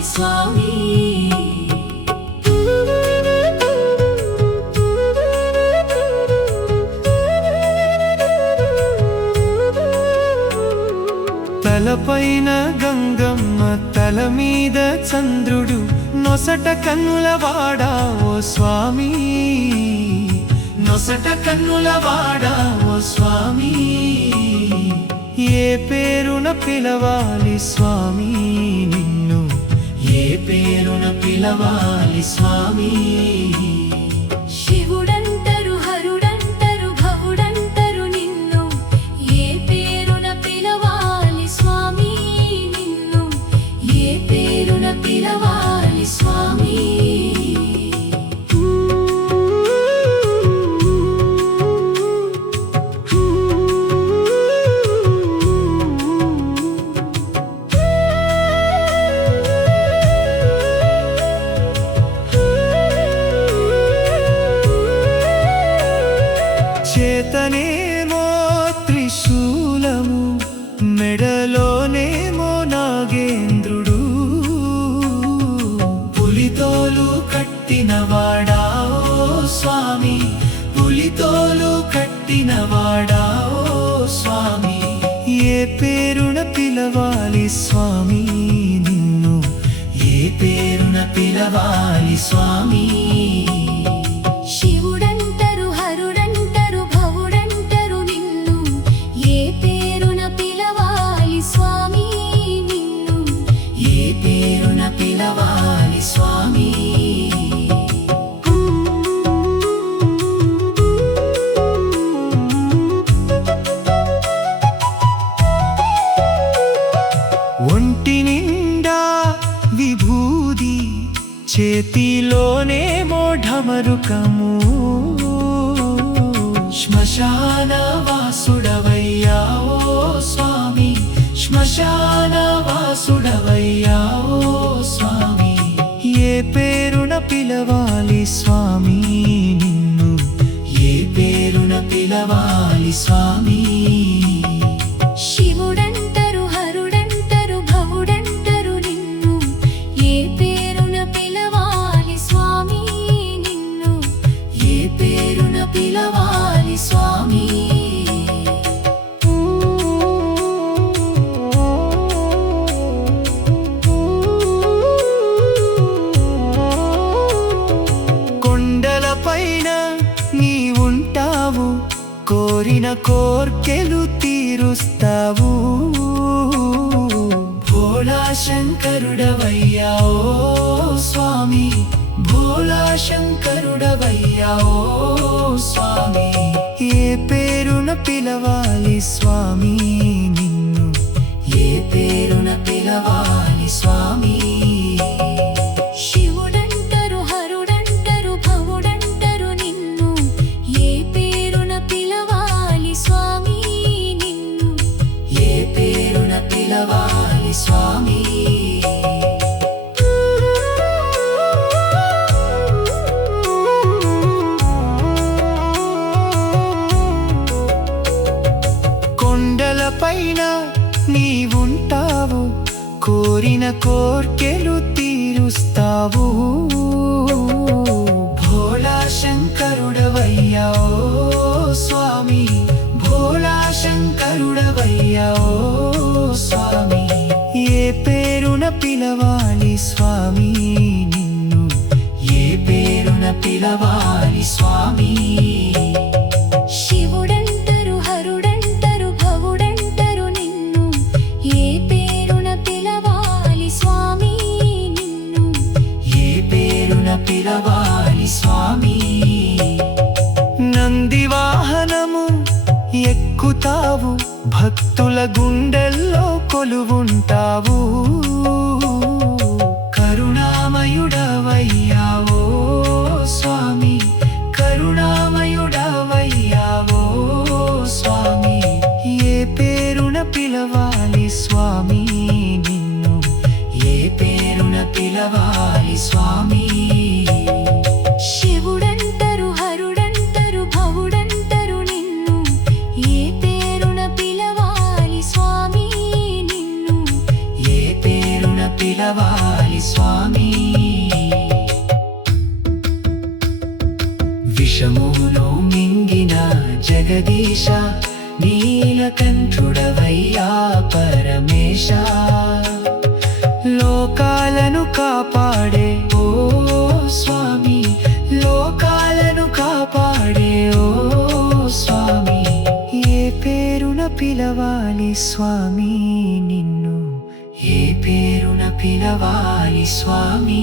పిలవాలి స్వామి. తలపైన గంగమ్మ తల మీద చంద్రుడు నొసట కన్నుల వాడా ఓ స్వామి, నొసట కన్నుల వాడా ఓ స్వామి. ఏ పేరున పిలవాలి స్వామి నిన్ను, ఏ పేరున పిలవాలి స్వామి. శివుడంటరు హరుడంటరు భవుడంటరు నిన్ను, ఏ పేరున పిలవాలి స్వామి నిన్ను, ఏ పేరున పిలవాలి స్వామి. చేతనేమో త్రిశూలము, మెడలోనేమో నాగేంద్రుడు, పులితోలు కట్టినవాడా ఓ స్వామి, పులితోలు కట్టినవాడా ఓ స్వామి. ఏ పేరున పిలవాలి స్వామి నిన్ను, ఏ పేరున పిలవాలి స్వామి. శివుడంటరు హరుడంటరు భవుడంటరు నిన్ను, ఏ పేరున పిలవాలి స్వామి నిన్ను, ఏ పేరున పిలవాలి స్వామి. ఒంటి నిండా విభూది, చేతిలోనేమో ఢమరుకము, శ్మశాన వాసుడవయ్యా ఓ స్వామి, శ్మశాన వాసుడవయ్యా ఓ స్వామి. ఏ పేరున పిలవాలి స్వామి నిన్ను, ఏ పేరున పిలవాలి స్వామి. శివుడంటరు హరుడంటరు భవుడంటరు నిన్ను, ఏ పేరున పిలవాలి స్వామి నిన్ను, ఏ పేరున పిలవాలి స్వామి. కొండలపైన నీ ఉంటావు, కోరిన కోర్కెలు తీరుస్తావు, భోళా శంకరుడవయ్యా ఓ స్వామి, భోళా శంకరుడవయ్యా ఓ స్వామి. ఏ పేరున పిలవాలి స్వామి నిన్ను, ఏ పేరున పిలవాలి స్వామి. శివుడంటరు హరుడంటరు భవుడంటరు నిన్ను, ఏ పేరున పిలవాలి స్వామి నిన్ను, ఏ పేరున పిలవాలి స్వామి. కొండలపైన నీవుంటావు, కోరిన కోర్కెలు తీరుస్తావు, భోళా శంకరుడవయ్యా ఓ స్వామి, భోళా శంకరుడవయ్యా ఓ స్వామి. ఏ పేరున పిలవాలి స్వామి నిన్ను, ఏ పేరున పిలవాలి స్వామి. శివుడంటరు హరుడంటరు భవుడంటరు నిన్ను, ఏ పేరున పిలవాలి స్వామి నిన్ను, ఏ పేరున పిలవాలి స్వామి. నంది వాహనము ఎక్కుతావు, భక్తుల గుండెల్లో కొలువుంటావు, కరుణామయుడవయ్యా ఓ స్వామి, కరుణామయుడవయ్యా ఓ స్వామి. ఏ పేరున పిలవాలి స్వామి నిన్ను, ఏ పేరున పిలవాలి స్వామి. శివుడంటరు హరుడంటరు భవుడంటరు నిన్ను, ఏ పేరున పిలవాలి స్వామి నిన్ను, ఏ పేరున పిలవాలి స్వామి. జగదీశ నీలకంఠుడవయ్యా పరమేశ లోకాలను కాపాడే ఓ స్వామి లోకాలను కాపాడే ఓ స్వామి ఏ పేరున పిలవాలి స్వామి నిన్ను ఏ పేరున పిలవాలి స్వామి